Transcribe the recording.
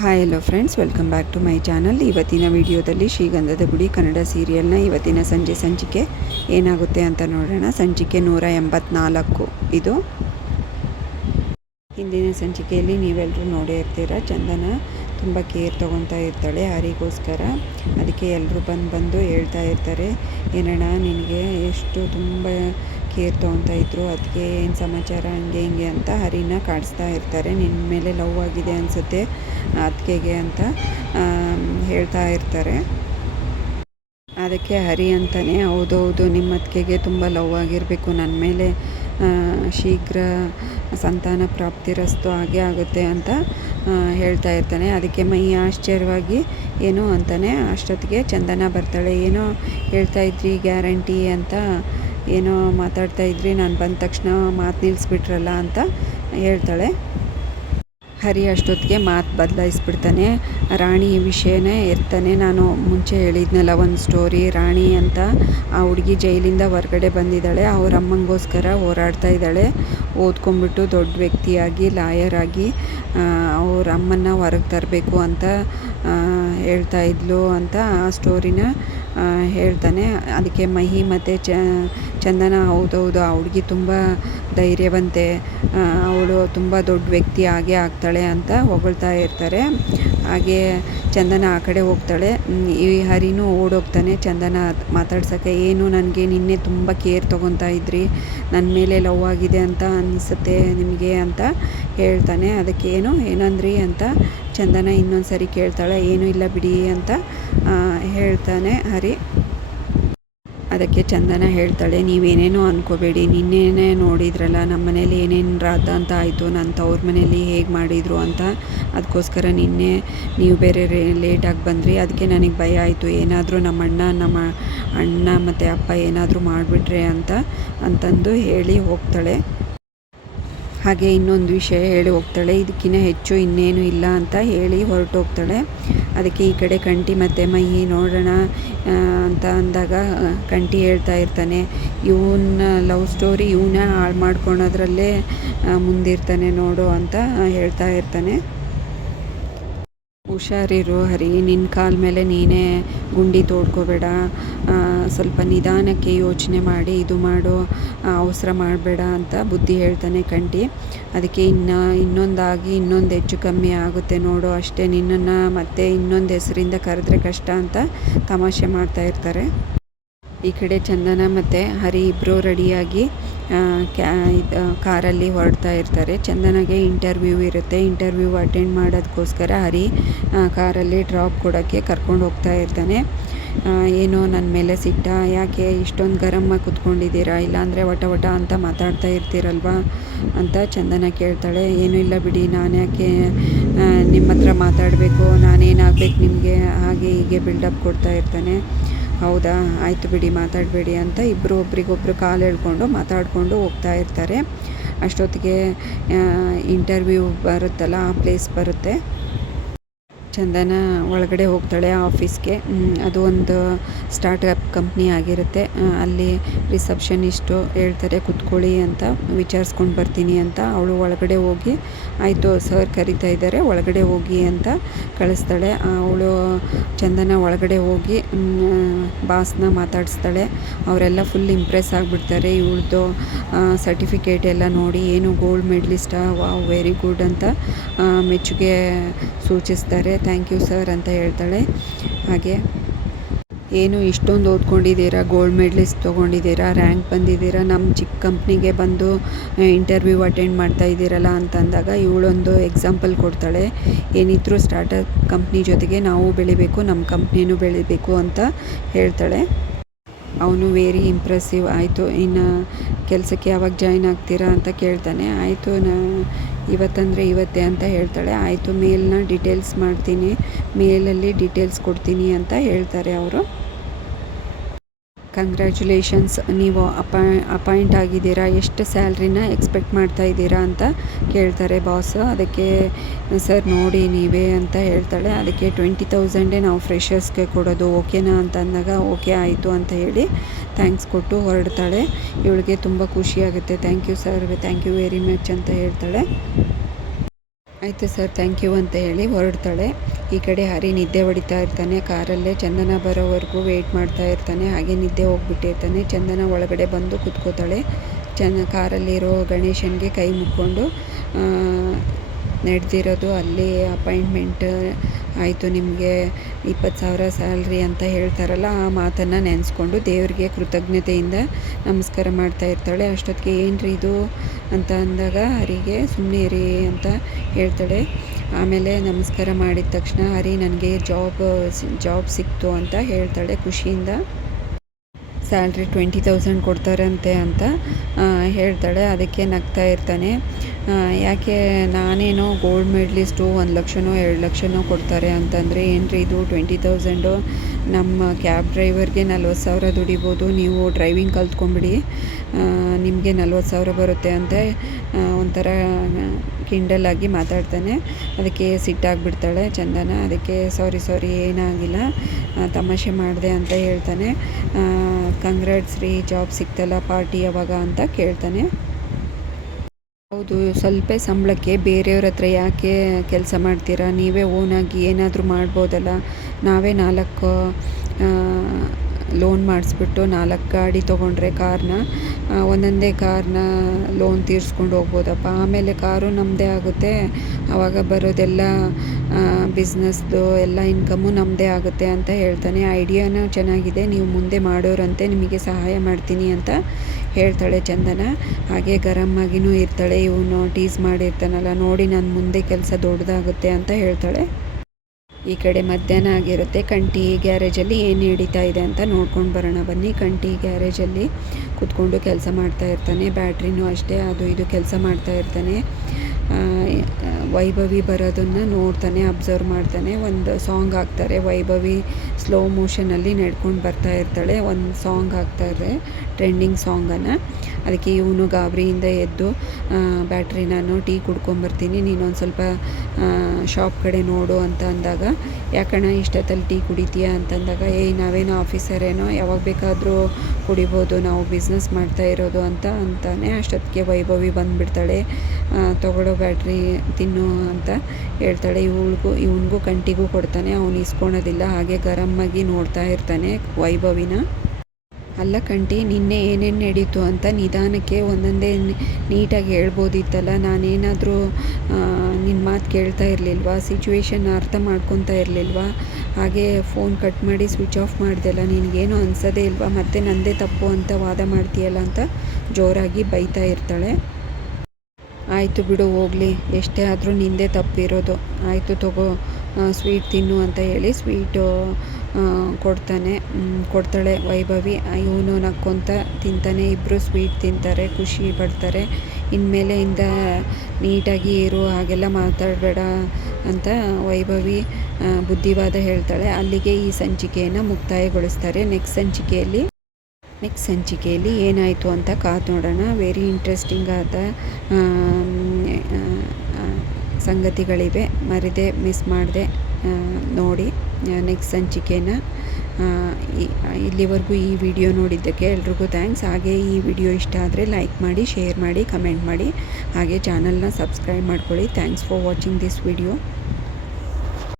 Hi hello friends, welcome back to my channel. ಇವತ್ತಿನ ವಿಡಿಯೋದಲ್ಲಿ ಶ್ರೀಗಂಧದ ಗುಡಿ ಕನ್ನಡ ಸೀರಿಯಲ್ನ ಇವತ್ತಿನ ಸಂಚಿಕೆ ಏನಾಗುತ್ತೆ ಅಂತ ನೋಡೋಣ. ಸಂಚಿಕೆ 184 ಇದು. ಹಿಂದಿನ ಸಂಚಿಕೆಯಲ್ಲಿ ನೀವೆಲ್ಲರೂ ನೋಡೇ ಇರ್ತೀರ. ಚಂದನ ತುಂಬ ಕೇರ್ ತೊಗೊತಾ ಇರ್ತಾಳೆ ಹರಿಗೋಸ್ಕರ. ಅದಕ್ಕೆ ಎಲ್ಲರೂ ಬಂದು ಹೇಳ್ತಾ ಇರ್ತಾರೆ, ಏನಣ್ಣ ನಿನಗೆ ಎಷ್ಟು ತುಂಬ ಕೇರ್ ತೊಗೊತಾ ಇದ್ರು, ಅದಕ್ಕೆ ಏನು ಸಮಾಚಾರ ಹಂಗೆ ಹಿಂಗೆ ಅಂತ ಹರಿನ ಕಾಡಿಸ್ತಾ ಇರ್ತಾರೆ. ನಿನ್ನ ಮೇಲೆ ಲವ್ ಆಗಿದೆ ಅನಿಸುತ್ತೆ ಅದಕ್ಕೆ ಅಂತ ಹೇಳ್ತಾ ಇರ್ತಾರೆ. ಅದಕ್ಕೆ ಹರಿ ಅಂತಾನೆ, ಹೌದೌದು ನಿಮ್ಮ ಅತ್ತಿಗೆಗೆ ತುಂಬ ಲವ್ ಆಗಿರಬೇಕು, ನನ್ನ ಮೇಲೆ ಶೀಘ್ರ ಸಂತಾನ ಪ್ರಾಪ್ತಿರಸ್ತು ಹಾಗೆ ಆಗುತ್ತೆ ಅಂತ ಹೇಳ್ತಾ ಇರ್ತಾನೆ. ಅದಕ್ಕೆ ಮೈ ಆಶ್ಚರ್ಯವಾಗಿ ಏನು ಅಂತಾನೆ. ಅಷ್ಟೊತ್ತಿಗೆ ಚಂದನ ಬರ್ತಾಳೆ. ಏನೋ ಹೇಳ್ತಾ ಇದ್ರಿ ಗ್ಯಾರಂಟಿ ಅಂತ ಏನೋ ಮಾತಾಡ್ತಾ ಇದ್ರಿ, ನಾನು ಬಂದ ತಕ್ಷಣ ಮಾತು ನಿಲ್ಲಿಸ್ಬಿಟ್ರಲ್ಲ ಅಂತ ಹೇಳ್ತಾಳೆ. ಹರಿ ಅಷ್ಟೊತ್ತಿಗೆ ಮಾತು ಬದಲಾಯಿಸ್ಬಿಡ್ತಾನೆ. ರಾಣಿ ವಿಷಯನೇ ಇರ್ತಾನೆ. ನಾನು ಮುಂಚೆ ಹೇಳಿದ್ನಲ್ಲ ಒಂದು ಸ್ಟೋರಿ, ರಾಣಿ ಅಂತ ಆ ಹುಡುಗಿ ಜೈಲಿಂದ ಹೊರಗಡೆ ಬಂದಿದ್ದಾಳೆ. ಅವ್ರ ಅಮ್ಮಂಗೋಸ್ಕರ ಹೋರಾಡ್ತಾ ಇದ್ದಾಳೆ. ಓದ್ಕೊಂಡ್ಬಿಟ್ಟು ದೊಡ್ಡ ವ್ಯಕ್ತಿಯಾಗಿ ಲಾಯರ್ ಆಗಿ ಅವ್ರ ಅಮ್ಮನ್ನ ಹೊರಗೆ ತರಬೇಕು ಅಂತ ಹೇಳ್ತಾ ಇದ್ಲು ಅಂತ ಆ ಸ್ಟೋರಿನ ಹೇಳ್ತಾನೆ. ಅದಕ್ಕೆ ಮಹಿ ಮತ್ತು ಚಂದನ, ಹೌದೌದು ಆ ಹುಡುಗಿ ತುಂಬ ಧೈರ್ಯವಂತೆ, ಅವಳು ತುಂಬ ದೊಡ್ಡ ವ್ಯಕ್ತಿ ಆಗೇ ಆಗ್ತಾಳೆ ಅಂತ ಹೊಗಳ್ತಾ ಇರ್ತಾರೆ. ಹಾಗೆ ಚಂದನ ಆ ಕಡೆ ಹೋಗ್ತಾಳೆ. ಈ ಹರಿನೂ ಓಡೋಗ್ತಾನೆ ಚಂದನ ಮಾತಾಡ್ಸೋಕ್ಕೆ. ಏನು ನನಗೆ ನಿನ್ನೆ ತುಂಬ ಕೇರ್ ತೊಗೊತಾ ಇದ್ರಿ, ನನ್ನ ಮೇಲೆ ಲವ್ ಆಗಿದೆ ಅಂತ ಅನಿಸುತ್ತೆ ನಿಮಗೆ ಅಂತ ಹೇಳ್ತಾನೆ. ಅದಕ್ಕೆ ಏನಂದ್ರಿ ಅಂತ ಚಂದನ ಇನ್ನೊಂದು ಸರಿ ಕೇಳ್ತಾಳೆ. ಏನೂ ಇಲ್ಲ ಬಿಡಿ ಅಂತ ಹೇಳ್ತಾನೆ ಹರಿ. ಅದಕ್ಕೆ ಚಂದನ ಹೇಳ್ತಾಳೆ, ನೀವೇನೇನೋ ಅಂದ್ಕೋಬೇಡಿ, ನಿನ್ನೆನೇ ನೋಡಿದ್ರಲ್ಲ ನಮ್ಮ ಮನೇಲಿ ಏನೇನು ರಾಧ ಅಂತ ಆಯಿತು, ನನ್ನ ತವ್ರ ಮನೇಲಿ ಹೇಗೆ ಮಾಡಿದರು ಅಂತ. ಅದಕ್ಕೋಸ್ಕರ ನಿನ್ನೆ ನೀವು ಬೇರೆ ಲೇಟಾಗಿ ಬಂದ್ರಿ, ಅದಕ್ಕೆ ನನಗೆ ಭಯ ಆಯಿತು, ಏನಾದರೂ ನಮ್ಮ ಅಣ್ಣ ಮತ್ತು ಅಪ್ಪ ಏನಾದರೂ ಮಾಡಿಬಿಟ್ರೆ ಅಂತಂದು ಹೇಳಿ ಹೋಗ್ತಾಳೆ. ಹಾಗೆ ಇನ್ನೊಂದು ವಿಷಯ ಹೇಳಿ ಹೋಗ್ತಾಳೆ. ಇದಕ್ಕಿಂತ ಹೆಚ್ಚು ಇನ್ನೇನು ಇಲ್ಲ ಅಂತ ಹೇಳಿ ಹೊರಟೋಗ್ತಾಳೆ. ಅದಕ್ಕೆ ಈ ಕಡೆ ಕಂಠಿ ಮತ್ತು ಮಹಿ ನೋಡೋಣ ಅಂತ ಅಂದಾಗ ಕಂಠಿ ಹೇಳ್ತಾ ಇರ್ತಾನೆ, ಇವನ್ನ ಲವ್ ಸ್ಟೋರಿ ಇವನ್ನ ಹಾಳು ಮಾಡ್ಕೊಳೋದ್ರಲ್ಲೇ ಮುಂದಿರ್ತಾನೆ ನೋಡು ಅಂತ ಹೇಳ್ತಾ ಇರ್ತಾನೆ. ಹುಷಾರಿರು ಹರಿ, ನಿನ್ನ ಕಾಲ ಮೇಲೆ ನೀನೇ ಗುಂಡಿ ತೋಡ್ಕೋಬೇಡ, ಸ್ವಲ್ಪ ನಿಧಾನಕ್ಕೆ ಯೋಚನೆ ಮಾಡಿ ಇದು ಮಾಡು, ಅವಸರ ಮಾಡಬೇಡ ಅಂತ ಬುದ್ಧಿ ಹೇಳ್ತಾನೆ ಕಂಠಿ. ಅದಕ್ಕೆ ಇನ್ನೊಂದಾಗಿ ಇನ್ನೊಂದು ಹೆಚ್ಚು ಕಮ್ಮಿ ಆಗುತ್ತೆ ನೋಡು ಅಷ್ಟೇ, ನಿನ್ನನ್ನು ಮತ್ತೆ ಇನ್ನೊಂದು ಹೆಸರಿಂದ ಕರೆದ್ರೆ ಕಷ್ಟ ಅಂತ ತಮಾಷೆ ಮಾಡ್ತಾ ಇರ್ತಾರೆ. ಈ ಕಡೆ ಚಂದನ ಮತ್ತು ಹರಿ ಇಬ್ಬರು ರೆಡಿಯಾಗಿ ಕಾರಲ್ಲಿ ಹೊರಡ್ತಾ ಇರ್ತಾರೆ. ಚಂದನಗೆ ಇಂಟರ್ವ್ಯೂ ಇರುತ್ತೆ. ಇಂಟರ್ವ್ಯೂ ಅಟೆಂಡ್ ಮಾಡೋದಕ್ಕೋಸ್ಕರ ಹರಿ ಕಾರಲ್ಲಿ ಡ್ರಾಪ್ ಕೊಡೋಕ್ಕೆ ಕರ್ಕೊಂಡು ಹೋಗ್ತಾ ಇರ್ತಾನೆ. ಏನೋ ನನ್ನ ಮೇಲೆ ಸಿಟ್ಟ, ಯಾಕೆ ಇಷ್ಟೊಂದು ಗರಮ್ಮಾಗಿ ಕೂತ್ಕೊಂಡಿದ್ದೀರಾ, ಇಲ್ಲಾಂದರೆ ವಟ ಅಂತ ಮಾತಾಡ್ತಾ ಇರ್ತೀರಲ್ವಾ ಅಂತ ಚಂದನ ಕೇಳ್ತಾಳೆ. ಏನೂ ಇಲ್ಲ ಬಿಡಿ, ನಾನು ಯಾಕೆ ನಿಮ್ಮ ಹತ್ರ ಮಾತಾಡಬೇಕು, ನಾನೇನಾಗಬೇಕು ನಿಮಗೆ, ಹಾಗೆ ಹೀಗೆ ಬಿಲ್ಡಪ್ ಕೊಡ್ತಾ ಇರ್ತಾನೆ. ಹೌದಾ ಆಯಿತು ಬಿಡಿ ಮಾತಾಡಬೇಡಿ ಅಂತ ಇಬ್ಬರು ಒಬ್ರಿಗೊಬ್ರು ಕಾಲು ಎಳ್ಕೊಂಡು ಮಾತಾಡಿಕೊಂಡು ಹೋಗ್ತಾ ಇರ್ತಾರೆ. ಅಷ್ಟೊತ್ತಿಗೆ ಇಂಟರ್ವ್ಯೂ ಬರುತ್ತಲ್ಲ ಆ ಪ್ಲೇಸ್ ಬರುತ್ತೆ. ಚಂದನ ಒಳಗಡೆ ಹೋಗ್ತಾಳೆ ಆಫೀಸ್ಗೆ. ಅದು ಒಂದು ಸ್ಟಾರ್ಟಪ್ ಕಂಪ್ನಿ ಆಗಿರುತ್ತೆ. ಅಲ್ಲಿ ರಿಸೆಪ್ಷನಿಸ್ಟು ಹೇಳ್ತಾರೆ ಕೂತ್ಕೊಳ್ಳಿ ಅಂತ, ವಿಚಾರಿಸ್ಕೊಂಡು ಬರ್ತೀನಿ ಅಂತ. ಅವಳು ಒಳಗಡೆ ಹೋಗಿ, ಆಯಿತು ಸರ್ ಕರಿತಾ ಇದ್ದಾರೆ ಒಳಗಡೆ ಹೋಗಿ ಅಂತ ಕಳಿಸ್ತಾಳೆ. ಅವಳು ಚಂದನ ಒಳಗಡೆ ಹೋಗಿ ಬಾಸ್ನ ಮಾತಾಡಿಸ್ತಾಳೆ. ಅವರೆಲ್ಲ ಫುಲ್ ಇಂಪ್ರೆಸ್ ಆಗಿಬಿಡ್ತಾರೆ ಇವಳದು ಸರ್ಟಿಫಿಕೇಟ್ ಎಲ್ಲ ನೋಡಿ. ಏನು ಗೋಲ್ಡ್ ಮೆಡಲಿಸ್ಟಾ, ವಾವ್ ವೆರಿ ಗುಡ್ ಅಂತ ಮೆಚ್ಚುಗೆ ಸೂಚಿಸ್ತಾರೆ. ಥ್ಯಾಂಕ್ ಯು ಸರ್ ಅಂತ ಹೇಳ್ತಾಳೆ. ಹಾಗೆ ಏನು ಇಷ್ಟೊಂದು ಓದ್ಕೊಂಡಿದ್ದೀರಾ, ಗೋಲ್ಡ್ ಮೆಡಲಿಸ್ಟ್ ತೊಗೊಂಡಿದ್ದೀರಾ, ರ್ಯಾಂಕ್ ಬಂದಿದ್ದೀರಾ, ನಮ್ಮ ಚಿಕ್ಕ ಕಂಪ್ನಿಗೆ ಬಂದು ಇಂಟರ್ವ್ಯೂ ಅಟೆಂಡ್ ಮಾಡ್ತಾ ಇದ್ದೀರಲ್ಲ ಅಂತಂದಾಗ ಇವಳೊಂದು ಎಕ್ಸಾಂಪಲ್ ಕೊಡ್ತಾಳೆ. ಏನಿದ್ರು ಸ್ಟಾರ್ಟಪ್ ಕಂಪ್ನಿ ಜೊತೆಗೆ ನಾವು ಬೆಳಿಬೇಕು, ನಮ್ಮ ಕಂಪ್ನಿನೂ ಬೆಳಿಬೇಕು ಅಂತ ಹೇಳ್ತಾಳೆ. ಅವನು ವೆರಿ ಇಂಪ್ರೆಸಿವ್. ಆಯಿತು ಇನ್ನು ಕೆಲಸಕ್ಕೆ ಯಾವಾಗ ಜಾಯ್ನ್ ಆಗ್ತೀರಾ ಅಂತ ಕೇಳ್ತಾನೆ. ಆಯಿತು ಇವತ್ತಂದರೆ ಇವತ್ತೇ ಅಂತ ಹೇಳ್ತಾಳೆ. ಆಯಿತು ಮೇಲ್ನ ಡೀಟೇಲ್ಸ್ ಮಾಡ್ತೀನಿ, ಮೇಲಲ್ಲಿ ಡೀಟೇಲ್ಸ್ ಕೊಡ್ತೀನಿ ಅಂತ ಹೇಳ್ತಾರೆ ಅವರು. ಕಂಗ್ರ್ಯಾಚುಲೇಷನ್ಸ್, ನೀವು ಅಪಾಯಿಂಟ್ ಆಗಿದ್ದೀರಾ, ಎಷ್ಟು ಸ್ಯಾಲ್ರಿನ ಎಕ್ಸ್ಪೆಕ್ಟ್ ಮಾಡ್ತಾ ಇದ್ದೀರಾ ಅಂತ ಕೇಳ್ತಾರೆ ಬಾಸ್. ಅದಕ್ಕೆ ಸರ್ ನೋಡಿ ನೀವೇ ಅಂತ ಹೇಳ್ತಾಳೆ. ಅದಕ್ಕೆ 20,000 ನಾವು ಫ್ರೆಷರ್ಸ್ಗೆ ಕೊಡೋದು, ಓಕೆನಾ ಅಂತ ಅಂದಾಗ ಓಕೆ ಆಯಿತು ಅಂತ ಹೇಳಿ ಥ್ಯಾಂಕ್ಸ್ ಕೊಟ್ಟು ಹೊರಡ್ತಾಳೆ. ಇವಳಿಗೆ ತುಂಬ ಖುಷಿಯಾಗುತ್ತೆ. Thank you sir, thank you very much ಅಂತ ಹೇಳ್ತಾಳೆ. ಆಯಿತು ಸರ್, ಥ್ಯಾಂಕ್ ಯು ಅಂತ ಹೇಳಿ ಹೊರಡ್ತಾಳೆ. ಈ ಕಡೆ ಹರಿ ನಿದ್ದೆ ಹೊಡಿತಾ ಇರ್ತಾನೆ ಕಾರಲ್ಲೇ. ಚಂದನ ಬರೋವರೆಗೂ ವೆಯ್ಟ್ ಮಾಡ್ತಾ ಇರ್ತಾನೆ. ಹಾಗೆ ನಿದ್ದೆ ಹೋಗ್ಬಿಟ್ಟಿರ್ತಾನೆ. ಚಂದನ ಒಳಗಡೆ ಬಂದು ಕುತ್ಕೋತಾಳೆ. ಕಾರಲ್ಲಿರೋ ಗಣೇಶನಿಗೆ ಕೈ ಮುಕ್ಕೊಂಡು, ನಡೆದಿರೋದು ಅಲ್ಲಿ ಅಪಾಯಿಂಟ್ಮೆಂಟ್ ಆಯಿತು, ನಿಮಗೆ 20,000 ಸ್ಯಾಲ್ರಿ ಅಂತ ಹೇಳ್ತಾರಲ್ಲ, ಆ ಮಾತನ್ನು ನೆನೆಸ್ಕೊಂಡು ದೇವರಿಗೆ ಕೃತಜ್ಞತೆಯಿಂದ ನಮಸ್ಕಾರ ಮಾಡ್ತಾ ಇರ್ತಾಳೆ. ಅಷ್ಟೊತ್ತಿಗೆ ಏನ್ರಿ ಇದು ಅಂತ ಅಂದಾಗ ಹರಿಗೆ ಸುಮ್ಮನೆ ಇರಿ ಅಂತ ಹೇಳ್ತಾಳೆ. ಆಮೇಲೆ ನಮಸ್ಕಾರ ಮಾಡಿದ ತಕ್ಷಣ ಹರಿ ನನಗೆ ಜಾಬ್ ಸಿಕ್ತು ಅಂತ ಹೇಳ್ತಾಳೆ ಖುಷಿಯಿಂದ. ಸ್ಯಾಲ್ರಿ 20,000 ಕೊಡ್ತಾರಂತೆ ಅಂತ ಹೇಳ್ತಾಳೆ. ಅದಕ್ಕೆ ನಗ್ತಾ ಇರ್ತಾನೆ. ಯಾಕೆ ನಾನೇನೋ ಗೋಲ್ಡ್ ಮೆಡ್ಲಿಸ್ಟು 1 ಲಕ್ಷನೋ 2 ಲಕ್ಷನೋ ಕೊಡ್ತಾರೆ ಅಂತಂದರೆ, ಏನ್ರಿ ಇದು 20,000 ನಮ್ಮ ಕ್ಯಾಬ್ ಡ್ರೈವರ್ಗೆ 40,000 ದುಡಿಬೋದು, ನೀವು ಡ್ರೈವಿಂಗ್ ಕಲ್ತ್ಕೊಂಬಿಡಿ, ನಿಮಗೆ 40,000 ಬರುತ್ತೆ ಅಂತ ಒಂಥರ ಕಿಂಡಲಾಗಿ ಮಾತಾಡ್ತಾನೆ. ಅದಕ್ಕೆ ಸಿಟ್ಟಾಗಿಬಿಡ್ತಾಳೆ ಚಂದನ. ಅದಕ್ಕೆ ಸಾರಿ ಏನಾಗಿಲ್ಲ, ತಮಾಷೆ ಮಾಡಿದೆ ಅಂತ ಹೇಳ್ತಾನೆ. ಕಂಗ್ರಾಟ್ಸ್ ರೀ, ಜಾಬ್ ಸಿಕ್ತಲ್ಲ, ಪಾರ್ಟಿ ಯಾವಾಗ ಅಂತ ಕೇಳ್ತಾನೆ. ಹೌದು, ಸ್ವಲ್ಪ ಸಂಬಳಕ್ಕೆ ಬೇರೆಯವ್ರ ಹತ್ರ ಯಾಕೆ ಕೆಲಸ ಮಾಡ್ತೀರಾ, ನೀವೇ ಓನಾಗಿ ಏನಾದರೂ ಮಾಡ್ಬೋದಲ್ಲ. ನಾವೇ 4 ಲೋನ್ ಮಾಡಿಸ್ಬಿಟ್ಟು 4 ಗಾಡಿ ತೊಗೊಂಡ್ರೆ ಕಾರ್ನ, ಒಂದೊಂದೇ ಕಾರ್ನ ಲೋನ್ ತೀರಿಸ್ಕೊಂಡು ಹೋಗ್ಬೋದಪ್ಪ. ಆಮೇಲೆ ಕಾರು ನಮ್ಮದೇ ಆಗುತ್ತೆ. ಆವಾಗ ಬರೋದೆಲ್ಲ ಬಿಸ್ನೆಸ್ದು ಎಲ್ಲ ಇನ್ಕಮ್ಮು ನಮ್ಮದೇ ಆಗುತ್ತೆ ಅಂತ ಹೇಳ್ತಾನೆ. ಐಡಿಯಾನ ಚೆನ್ನಾಗಿದೆ, ನೀವು ಮುಂದೆ ಮಾಡೋರಂತೆ, ನಿಮಗೆ ಸಹಾಯ ಮಾಡ್ತೀನಿ ಅಂತ ಹೇಳ್ತಾಳೆ ಚಂದನ. ಹಾಗೆ ಗರಂ ಆಗಿನೂ ಇರ್ತಾಳೆ. ಇವನು ಟೀಸ್ ಮಾಡಿರ್ತಾನಲ್ಲ, ನೋಡಿ ನನ್ನ ಮುಂದೆ ಕೆಲಸ ದೊಡ್ಡದಾಗುತ್ತೆ ಅಂತ ಹೇಳ್ತಾಳೆ. ಈ ಕಡೆ ಮಧ್ಯಾಹ್ನ ಆಗಿರುತ್ತೆ. ಕಂಠಿ ಗ್ಯಾರೇಜಲ್ಲಿ ಏನು ನಡೀತಾ ಇದೆ ಅಂತ ನೋಡ್ಕೊಂಡು ಬರೋಣ ಬನ್ನಿ. ಕಂಠಿ ಗ್ಯಾರೇಜಲ್ಲಿ ಕೂತ್ಕೊಂಡು ಕೆಲಸ ಮಾಡ್ತಾ ಇರ್ತಾನೆ. ಬ್ಯಾಟ್ರಿನೂ ಅಷ್ಟೇ ಅದು ಇದು ಕೆಲಸ ಮಾಡ್ತಾ ಇರ್ತಾನೆ. ವೈಭವಿ ಬರೋದನ್ನು ನೋಡ್ತಾನೆ, ಅಬ್ಸರ್ವ್ ಮಾಡ್ತಾನೆ. ಒಂದು ಸಾಂಗ್ ಹಾಕ್ತಾರೆ. ವೈಭವಿ ಸ್ಲೋ ಮೋಷನಲ್ಲಿ ನಡ್ಕೊಂಡು ಬರ್ತಾ ಇರ್ತಾಳೆ. ಒಂದು ಸಾಂಗ್ ಹಾಕ್ತಾರೆ, ಟ್ರೆಂಡಿಂಗ್ ಸಾಂಗನ್ನು. ಅದಕ್ಕೆ ಇವನು ಗಾಬರಿಯಿಂದ ಎದ್ದು, ಬ್ಯಾಟ್ರಿ ನಾನು ಟೀ ಕುಡ್ಕೊಂಬರ್ತೀನಿ, ನೀನೊಂದು ಸ್ವಲ್ಪ ಶಾಪ್ ಕಡೆ ನೋಡು ಅಂತ ಅಂದಾಗ, ಯಾಕಣ್ಣ ಇಷ್ಟೊತ್ತಲ್ಲಿ ಟೀ ಕುಡಿತೀಯಾ ಅಂತಂದಾಗ, ನಾವೇನೋ ಆಫೀಸರೇನೋ, ಯಾವಾಗ ಬೇಕಾದರೂ ಕುಡಿಬೋದು, ನಾವು ಬಿಸ್ನೆಸ್ ಮಾಡ್ತಾ ಇರೋದು ಅಂತಾನೆ. ಅಷ್ಟೊತ್ತಿಗೆ ವೈಭವಿ ಬಂದುಬಿಡ್ತಾಳೆ. ತಗೊಳ್ಳೋ ಬ್ಯಾಟ್ರಿ ತಿನ್ನು ಅಂತ ಹೇಳ್ತಾಳೆ. ಇವನಿಗೂ ಕಂಠಿಗೂ ಕೊಡ್ತಾನೆ. ಅವನು ಇಸ್ಕೊಳೋದಿಲ್ಲ. ಹಾಗೆ ಗರಮ್ಮಾಗಿ ನೋಡ್ತಾ ಇರ್ತಾನೆ ವೈಭವಿನ. ಅಲ್ಲ ಕಂಠಿ, ನಿನ್ನೆ ಏನೇನು ನಡೀತು ಅಂತ ನಿಧಾನಕ್ಕೆ ಒಂದೊಂದೇ ನೀಟಾಗಿ ಹೇಳ್ಬೋದಿತ್ತಲ್ಲ. ನಾನೇನಾದರೂ ನಿನ್ನ ಮಾತು ಕೇಳ್ತಾ ಇರಲಿಲ್ವಾ, ಸಿಚುವೇಶನ್ ಅರ್ಥ ಮಾಡ್ಕೊತಾ ಇರಲಿಲ್ವಾ, ಹಾಗೆ ಫೋನ್ ಕಟ್ ಮಾಡಿ ಸ್ವಿಚ್ ಆಫ್ ಮಾಡಿದೆಲ್ಲ, ನಿನಗೇನು ಅನಿಸೋದೇ ಇಲ್ವಾ, ಮತ್ತೆ ನನ್ನದೇ ತಪ್ಪು ಅಂತ ವಾದ ಮಾಡ್ತೀಯಲ್ಲ ಅಂತ ಜೋರಾಗಿ ಬೈತಾ ಇರ್ತಾಳೆ. ಆಯಿತು ಬಿಡು, ಹೋಗಲಿ, ಎಷ್ಟೇ ಆದರೂ ನಿಂದೇ ತಪ್ಪಿರೋದು. ಆಯಿತು ತಗೋ, ಸ್ವೀಟ್ ತಿನ್ನು ಅಂತ ಹೇಳಿ ಸ್ವೀಟು ಕೊಡ್ತಾಳೆ ವೈಭವಿ. ಇವನು ನಕ್ಕೊಂತ ತಿಂತಾನೆ. ಇಬ್ಬರು ಸ್ವೀಟ್ ತಿಂತಾರೆ, ಖುಷಿ ಪಡ್ತಾರೆ. ಇನ್ಮೇಲೆಯಿಂದ ನೀಟಾಗಿ ಇರು, ಹಾಗೆಲ್ಲ ಮಾತಾಡಬೇಡ ಅಂತ ವೈಭವಿ ಬುದ್ಧಿವಾದ ಹೇಳ್ತಾಳೆ. ಅಲ್ಲಿಗೆ ಈ ಸಂಚಿಕೆಯನ್ನು ಮುಕ್ತಾಯಗೊಳಿಸ್ತಾರೆ. ನೆಕ್ಸ್ಟ್ ಸಂಚಿಕೆಯಲ್ಲಿ ಏನಾಯಿತು ಅಂತ ಕಾದು ನೋಡೋಣ. ವೆರಿ ಇಂಟ್ರೆಸ್ಟಿಂಗ್ ಆದ ಸಂಗತಿಗಳಿವೆ. ಮರೆದೇ ಮಿಸ್ ಮಾಡದೆ ನೋಡಿ ನೆಕ್ಸ್ಟ್ ಸಂಚಿಕೆನ. ಇಲ್ಲಿವರೆಗೂ ಈ ವಿಡಿಯೋ ನೋಡಿದ್ದಕ್ಕೆ ಎಲ್ರಿಗೂ ಥ್ಯಾಂಕ್ಸ್. ಹಾಗೆ ಈ ವಿಡಿಯೋ ಇಷ್ಟ ಆದರೆ ಲೈಕ್ ಮಾಡಿ, ಶೇರ್ ಮಾಡಿ, ಕಮೆಂಟ್ ಮಾಡಿ, ಹಾಗೆ ಚಾನಲ್ನ ಸಬ್ಸ್ಕ್ರೈಬ್ ಮಾಡ್ಕೊಳ್ಳಿ. Thanks for watching this video.